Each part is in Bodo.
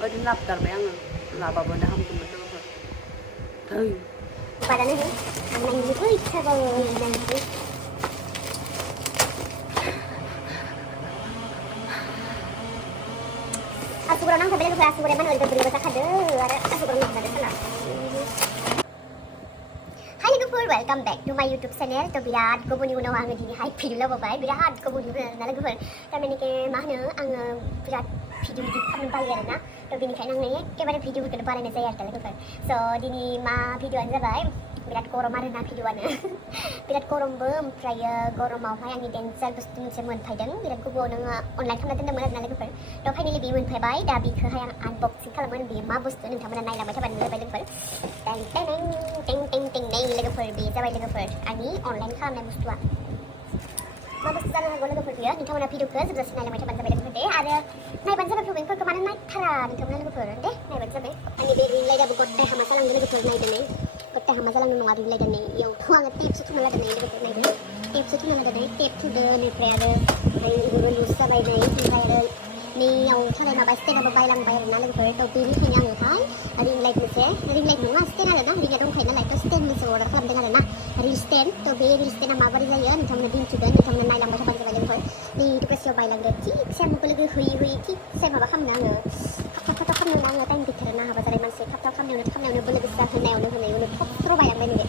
ओरैनो लाबोथारबाय आङो लाबाबो दा हामगौमोन लोगोफोर थै बादानो हो आं नायनोबो इच्छा जायो नायनोबो आसुगुराव नांथारबाय लोगोफोर आसुगुरा मा होनो ओरैबो बोरैबा जाखादो आरो आसुगुराव नांथारदो साला हाय लोगोफोर वेलकाम बेक टू माय यूट्यूब चैनल तो बिराद गोबावनि उनाव आङो दिनैहाय भिडिअ लाबोबाय बिराद गोबावनि उनाव ना लोगोफोर थारमाने मा होनो आङो बिराद भिडिअ इदिट खालामनो बायो आरोना तो बेनिखायनो आं एखेबारे भिडिअफोरखौनो बानायनाय जायो आरो लोगोफोर स' दिनै मा भिडिअआनो जाबाय बिराद गरम आरोना भिडिअआनो बिराद गरमबो ओमफ्रायो गरमावहाय आंनि डेन्जार बुस्थु मोनसे मोनफैदों बिराद गोबावनो अनलाइन खालामना दोन्दोंमोन आरोना लोगोफोर तो फाइनालि बे मोनफैबाय दा बेखौहाय आं आनबक्सिं खालामगोन बेयो मा बुस्थु नोंथांमोना नायलांबाय थाबानो नुबाय लोगोफोर टें टें टें टें टें लोगोफोर बे जाबाय लोगोफोर आंनि अनलाइन खालामनाय बुस्थुआ मा बुस्थु जानो हागौ लोगोफोर बेयो नोंथांमोना भिडिअखौ जोबजासिम नायलांबाय थाबानो जाबाय लोगोफोर दे आरो नायबानो जाबाय प्रब्लेमफोरखौ मानो नायथारा नोंथांमोना लोगोफोर दे नायबानो जाबाय आंनि बे रिं लाइटआबो गथाय हामा जालांदों लोगोफोर नायदोनै गथाय हामा जालांदों नङा रिं लाइटआ नै इयावथ' आङो टेपसो थुना लादों नै लोगोफोर नायदो टेपसो थुना लादों नै टेप थुदो बेनिफ्राय आरो ओमफ्राय लुज जाबाय नै ओमफ्राय आरो नैयावथ' माबा स्टेन्डआबो बायलांबाय आरोना लोगोफोर थ' बेनिखायनो आङोहाय रिं लाइट मोनसे रिं लाइट नङा स्टेन्ड आरोना रिं लाइट दंखायो नालाय थ' स्टेन्ड मोनसे अर्डार खालामदों आरोना रिल स्टेन्ड थ' बे रिल स्टेन्डआ माबोरै जायो नोंथांमोना दिन्थिगोन नोंथांमोना नायलांबाय थाबानो जाबाय लोगोफोर नै दसेयाव बायलांदो थिगसे आंबो लोगो होयै थिगसे माबा खालामनो आङो खाबथाब खालामनो आङो टाइम गैथारा हाबा जानाय मानसि खाबथाब खालामनायावनो बोलो गोसा होनायावनो थब बायलांबाय नैबे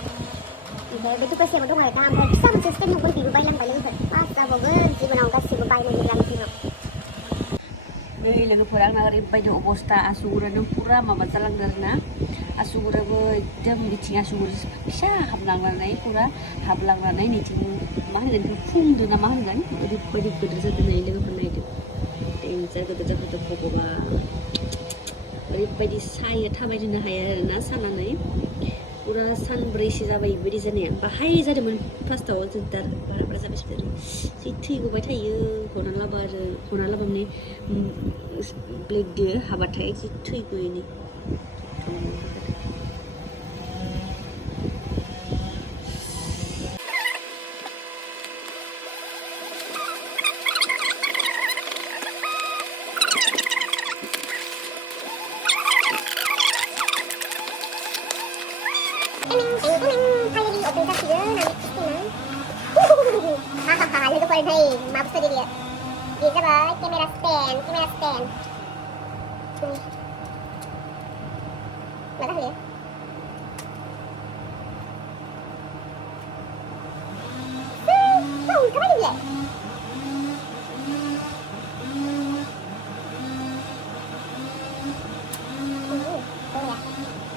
ओमफ्राय बे दसेयावबो दं आरो दा ओमफ्राय फिसा मोनसे स्टेन्डआवबो बेबो बायलांबाय लोगोफोर पास जाबावगोन जिबनाव गासिबो बायनायनि लांफिनो नै लोगोफोर आंना ओरैबायदि अबस्था आसुगुरानो पुरा माबा जालांदों आरोना आसुगुराबो एकदम बिथिं आसुगुर फिसा हाबलांनानै पुरा हाबलांनानै नैथिं मा होनगोन बेखौ फुंदो ना मा होनगोन ओरैबायदि गिदिर जादों नै लोगोफोर नायदो डेन्जार गिदिर जाखादों भगबान ओरैबायदि सायो थाबायनो हाया आरोना सानानै पुरा सानब्रैसो जाबाय बेबायदि जानाया बाहाय जादोंमोन फार्स्टआव जों दा बारा जाबाय जि थै गबाय थायो हना लाबा आरो हना लाबा माने ब्लेडदो हाबाथाय जि थै गयोनि लोगोफोर नै मा बुस्थु dia जाबाय केमेरा स्टेन्ड मा जाखो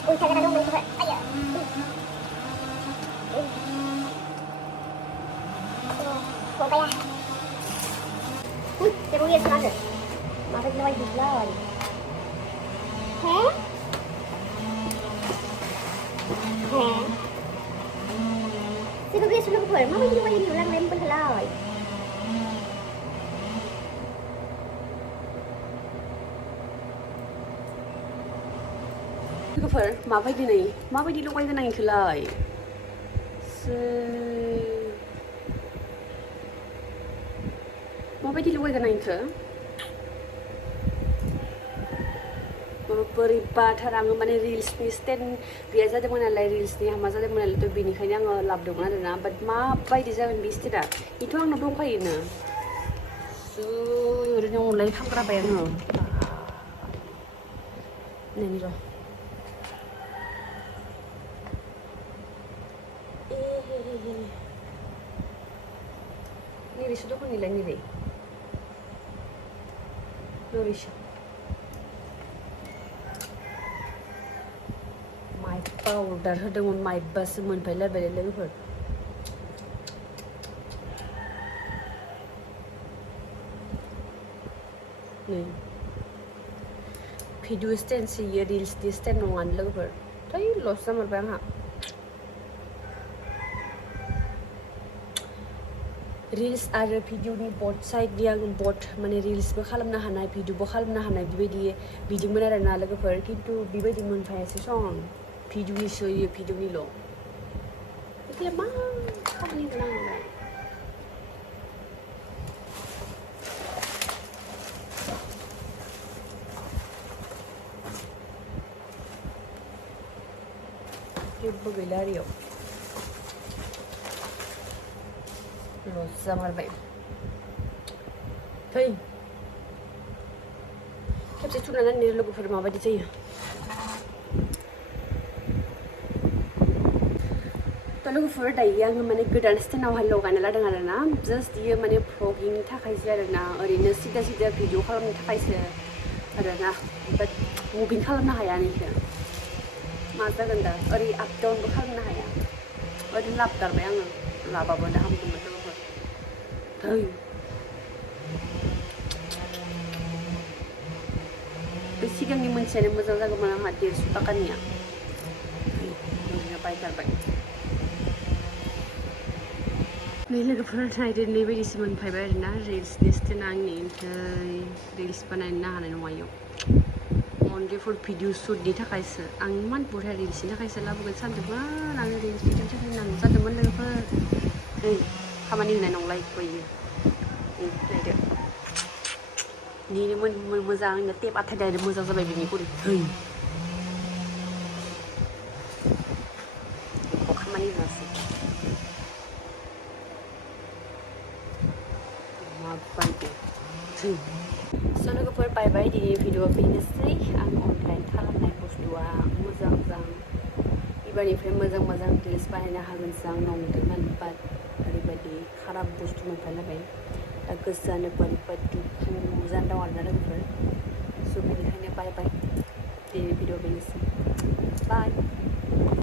ultra ganda dong teman-teman ayo kok kayak seru ya sekali masa kita lagi dijual heh seru ya sudah keluar mama jadi lagi diulang lempar ke laut लोगोफोर माबायदि नै माबायदि लगायगोन आं इखौलाय माबायदि लगायगोन आं इखौ माबा बोरैबाथार आङो माने रिल्सनि स्टेन्ड गैया जादोंमोन नालाय रिल्सनि हामा जादोंमोन नालाय थ' बेनिखायनो आङो लाबोदोंमोन आरोना बाट माबायदि जागोन बे स्टेन्डआ बेथ' आंनाव दंखायोनो ओरैनो अनलाइन खालामग्राबाय आङो नायनि र' Nirisha doko nila nilay. Nirisha. My powder होदोंमोन my bus मोनफैला बेले लोगोफोर नै भिडिअ स्टेन्ड सियो रिल्सनि स्टेन्ड नङानो लोगोफोर थै लस जामारबाय आंहा रिल्स आरो भिडिअनि बथ साइडनि आं बथ माने रिल्सबो खालामनो हानाय भिडिअबो खालामनो हानाय बेबायदि बिदिमोन आरोना लोगोफोर खिन्थु बेबायदि मोनफायासै सं भिडिअनिसो होयो भिडिअनिल' बेखौलाय मा खामानि गोनां आंलाय जेबो गैला आरियाव लस जामारबाय थै खेबसे थुना नायनो लोगोफोर माबायदि जायो थ' लोगोफोर दायो आङो माने गोदान स्टेन्डआवहाय लगायना लादों आरोना जास्ट इयो माने भ्लगिंनि थाखायसो आरोना ओरैनो सिदा सिदा भिडिअ खालामनो थाखायसो आरोना बाट मुभिं खालामनो हाया नैखो मा जागोन दा ओरै आप डाउनबो खालामनो हाया ओरैनो लाबोगारबाय आङो लाबाबो दा हामगौमोन लोगोफोर थै बे सिगांनि मोनसेयानो मोजां जागौमोन आंहा 150 थाखानिया ओरैनो बायगारबाय नै लोगोफोर नायदो नैबायदिसो मोनफैबाय आरोना रिल्सनि स्टेन्डआ आंनि ओमफ्राय रिल्स बानायनो हानाय नङा इयाव अनलि फर भिडिअ शुटनि थाखायसो आं इमान बरिया रिल्सनि थाखायसो लाबोगोन सानदोंमोन आङो रिल्स भिडिअनि थाखाय नांगौ जादोंमोन लोगोफोर नै खामानि होनाय नंला इखौ इयो नायदो निनो मोजां आंनो टेप आथायनायानो मोजां जाबाय बिनि गुरै थै खामानि होआसै माबायदि थै स' लोगोफोर बाय दिनै भिडिअआ बेनोसै आं अनलाइन खालामनाय बुस्थुआ मोजां एबारनिफ्राय मोजां रिल्स बानायनो हागोनसो आं नंदोंमोन बाट ओरैबायदि खाराब बुस्थु मोनफैलायबाय दा गोसोआनो बोरैबा दुखु जाना दं आरोना लोगोफोर स' बेनिखायनो बाय दिनै भिडिअआ बेनोसै बाय